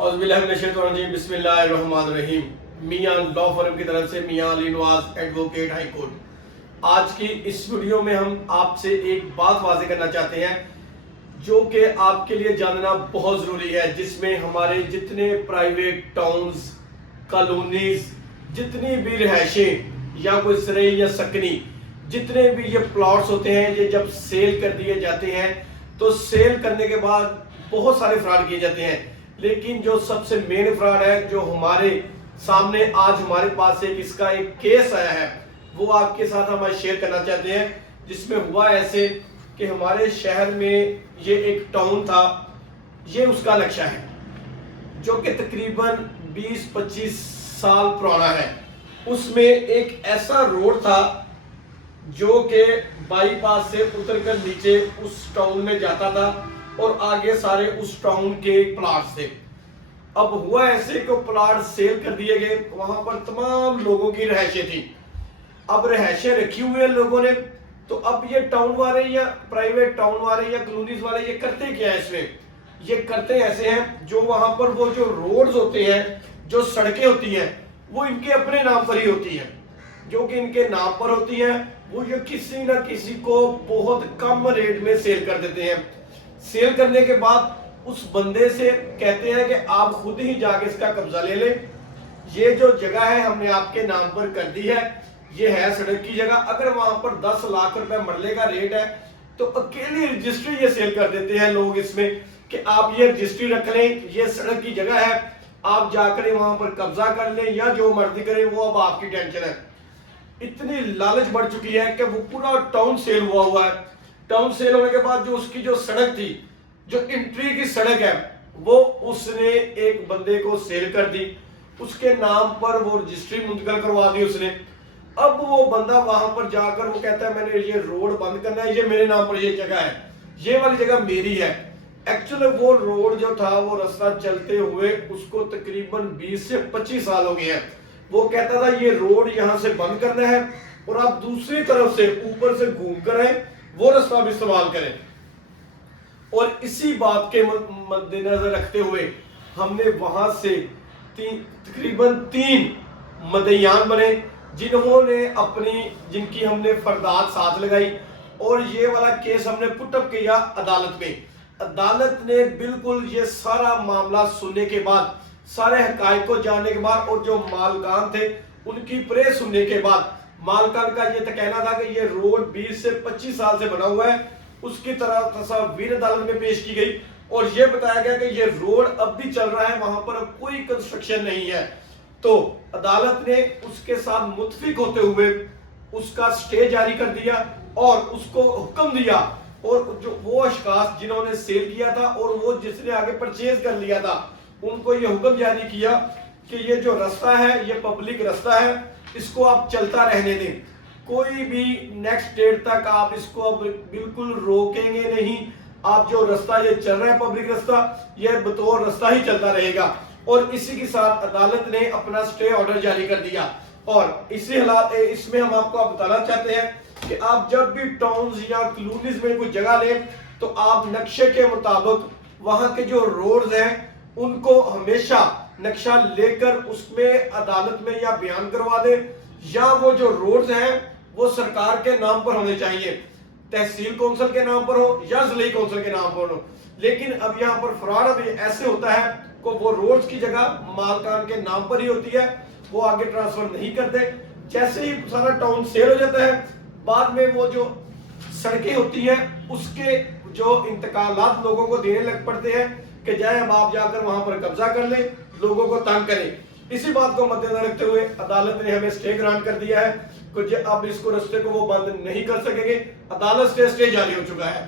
اعوذ باللہ من الشیطان الرجیم بسم اللہ الرحمن الرحیم۔ میاں لا فرم کی طرف سے میاں Ali Nawaz advocate high court. آج کی اس ویڈیو میں ہم آپ سے ایک بات واضح کرنا چاہتے ہیں جو کہ آپ کے لیے جاننا بہت ضروری ہے، جس میں ہمارے جتنے پرائیویٹ ٹاؤنز، کالونیز، جتنی بھی رہائشیں یا کوئی زرعی یا سکنی جتنے بھی یہ پلاٹس ہوتے ہیں، یہ جب سیل کر دیے جاتے ہیں تو سیل کرنے کے بعد بہت سارے فراڈ کیے جاتے ہیں، لیکن جو سب سے مین فراڈ ہے جو ہمارے سامنے آج ہمارے پاس اس کا ایک کیس آیا ہے، وہ آپ کے ساتھ ہم شیئر کرنا چاہتے ہیں۔ جس میں ہوا ایسے کہ ہمارے شہر میں یہ ایک ٹاؤن تھا، یہ اس کا نقشہ ہے جو کہ تقریباً 20-25 سال پرانا ہے۔ اس میں ایک ایسا روڈ تھا جو کہ بائی پاس سے اتر کر نیچے اس ٹاؤن میں جاتا تھا اور آگے سارے اس ٹاؤن کے پلاٹس تھے۔ اب ہوا ایسے کہ پلاٹ سیل کر دیے گئے، وہاں پر تمام لوگوں کی رہائشیں تھیں۔ اب رہائشیں رکھی ہوئے ہیں لوگوں نے، تو اب یہ ٹاؤن والے یا پرائیویٹ ٹاؤن والے یا کلونیز والے یہ کرتے کیا ہے اس میں؟ یہ کرتے ایسے ہیں جو وہاں پر وہ جو روڈز ہوتے ہیں، جو سڑکیں ہوتی ہیں، وہ ان کے اپنے نام پر ہی ہوتی ہیں، جو کہ ان کے نام پر ہوتی ہیں، وہ یہ کسی نہ کسی کو بہت کم ریٹ میں سیل کر دیتے ہیں۔ سیل کرنے کے بعد اس بندے سے کہتے ہیں کہ آپ خود ہی جا کے اس کا قبضہ لے لیں، یہ جو جگہ ہے ہم نے آپ کے نام پر کر دی ہے، یہ ہے سڑک کی جگہ۔ اگر وہاں پر 10 لاکھ روپے مرلے کا ریٹ ہے تو اکیلی رجسٹری یہ سیل کر دیتے ہیں لوگ اس میں کہ آپ یہ رجسٹری رکھ لیں، یہ سڑک کی جگہ ہے، آپ جا کر وہاں پر قبضہ کر لیں یا جو مرضی کریں، وہ اب آپ کی ٹینشن ہے۔ اتنی لالچ بڑھ چکی ہے کہ وہ پورا ٹاؤن سیل ہوا ہے۔ ٹاؤن سیل ہونے کے بعد جو اس کی جو سڑک تھی، جو انٹری کی سڑک ہے، وہ اس نے ایک بندے کو سیل کر دی، اس کے نام پر وہ رجسٹری منتقل کروا دی اس نے۔ اب وہ بندہ وہاں پر جا کر وہ کہتا ہے میں نے یہ روڈ بند کرنا ہے، یہ میرے نام پر یہ جگہ ہے، یہ والی جگہ میری ہے۔ ایکچولی وہ روڈ جو تھا، وہ رستہ چلتے ہوئے اس کو تقریباً 20 سے 25 سال ہو گئے ہیں۔ وہ کہتا تھا یہ روڈ یہاں سے بند کرنا ہے اور آپ دوسری طرف سے اوپر سے گھوم کر آئیں، وہ رستہ بھی استعمال کریں۔ اور اسی بات کے مد نظر رکھتے ہوئے ہم نے وہاں سے تقریباً 3 مدعیان بنے، جنہوں نے جن کی ہم نے فردات ساتھ لگائی، اور یہ والا کیس ہم نے پٹ اپ کیا عدالت میں۔ عدالت نے بالکل یہ سارا معاملہ سننے کے بعد، سارے حقائق کو جاننے کے بعد، اور جو مالکان تھے ان کی پرے سننے کے بعد، مالکان کا یہ کہنا تھا کہ یہ روڈ 20 سے 25 سال سے بنا ہوا ہے، اس کی طرح تصاویر عدالت میں پیش کی گئی اور یہ بتایا گیا کہ یہ روڈ اب بھی چل رہا ہے، وہاں پر اب کوئی کنسٹرکشن نہیں ہے۔ تو عدالت نے اس کے ساتھ متفق ہوتے ہوئے اس کا سٹے جاری کر دیا اور اس کو حکم دیا، اور جو وہ اشخاص جنہوں نے سیل کیا تھا اور وہ جس نے آگے پرچیز کر لیا تھا، ان کو یہ حکم جاری کیا کہ یہ جو رستہ ہے یہ پبلک رستہ ہے، اس کو آپ چلتا رہنے دیں، کوئی بھی نیکسٹ ڈیٹ تک آپ اس کو اب بالکل روکیں گے نہیں۔ آپ جو رستہ یہ چل رہا ہے پبلک رستہ، یہ بطور رستہ ہی چلتا رہے گا۔ اور اسی کے ساتھ عدالت نے اپنا سٹے آرڈر جاری کر دیا۔ اور اس میں ہم آپ کو بتانا چاہتے ہیں کہ آپ جب بھی ٹاؤنز یا کلونیز میں کوئی جگہ لیں تو آپ نقشے کے مطابق وہاں کے جو روڈز ہیں ان کو ہمیشہ نقشہ لے کر اس میں عدالت میں یا بیان کروا دیں، یا وہ جو روڈز ہیں وہ سرکار کے نام پر ہونے چاہیے، تحصیل کونسل کے نام پر ہو یا ضلعی کونسل کے نام پر ہو۔ لیکن اب یہاں پر فراڈ اب ایسے ہوتا ہے کہ وہ روڈز کی جگہ مالکان کے نام پر ہی ہوتی ہے، وہ آگے ٹرانسفر نہیں کرتے۔ جیسے ہی سارا ٹاؤن سیل ہو جاتا ہے، بعد میں وہ جو سڑکیں ہوتی ہیں اس کے جو انتقالات لوگوں کو دینے لگ پڑتے ہیں کہ جائیں اب آپ جا کر وہاں پر قبضہ کر لیں، لوگوں کو تنگ کریں۔ اسی بات کو مد نظر رکھتے ہوئے عدالت نے ہمیں سٹے گرانٹ کر دیا ہے کہ اب اس کو رستے کو وہ بند نہیں کر سکیں گے، عدالت سے سٹے جاری ہو چکا ہے۔